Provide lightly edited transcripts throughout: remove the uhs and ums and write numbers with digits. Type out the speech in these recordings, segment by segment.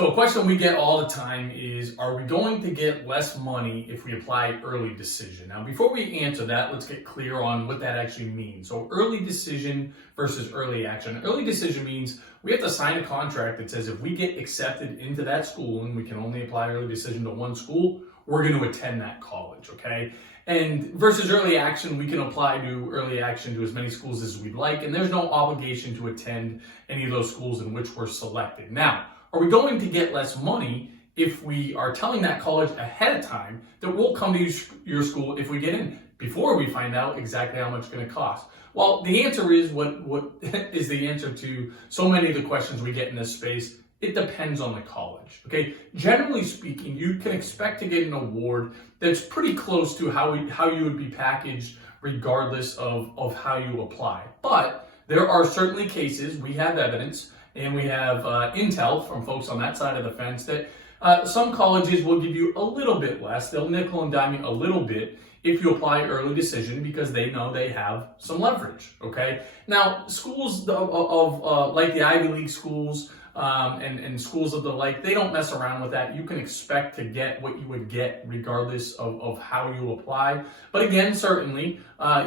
So a question we get all the time is, are we going to get less money if we apply early decision? Now, before we answer that, let's get clear on what that actually means. So early decision versus early action. Early decision means we have to sign a contract that says if we get accepted into that school and we can only apply early decision to one school, we're going to attend that college, okay? And versus early action, we can apply to early action to as many schools as we'd like, and there's no obligation to attend any of those schools in which we're selected. Now, are we going to get less money if we are telling that college ahead of time that we'll come to your school if we get in before we find out exactly how much it's going to cost? Well, the answer is what is the answer to so many of the questions we get in this space. It depends on the college, okay? Generally speaking, you can expect to get an award that's pretty close to how you would be packaged regardless of how you apply. But there are certainly cases, we have evidence, and we have intel from folks on that side of the fence that some colleges will give you a little bit less. They'll nickel and dime you a little bit if you apply early decision because they know they have some leverage, okay? Now, schools of like the Ivy League schools and schools of the like, they don't mess around with that. You can expect to get what you would get regardless of how you apply. But again, certainly,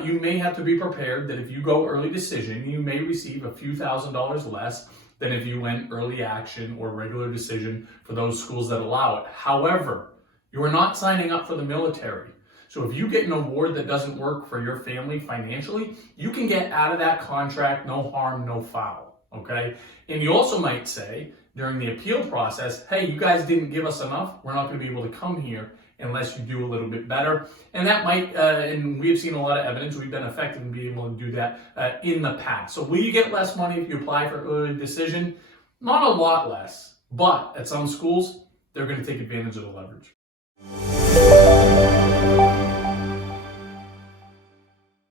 you may have to be prepared that if you go early decision, you may receive a few $1,000s less than if you went early action or regular decision for those schools that allow it. However, you are not signing up for the military. So if you get an award that doesn't work for your family financially, you can get out of that contract, no harm, no foul, okay? And you also might say during the appeal process, hey, you guys didn't give us enough. We're not going to be able to come here unless you do a little bit better. And that might, and we've seen a lot of evidence, we've been effective in being able to do that in the past. So will you get less money if you apply for early decision? Not a lot less, but at some schools, they're going to take advantage of the leverage.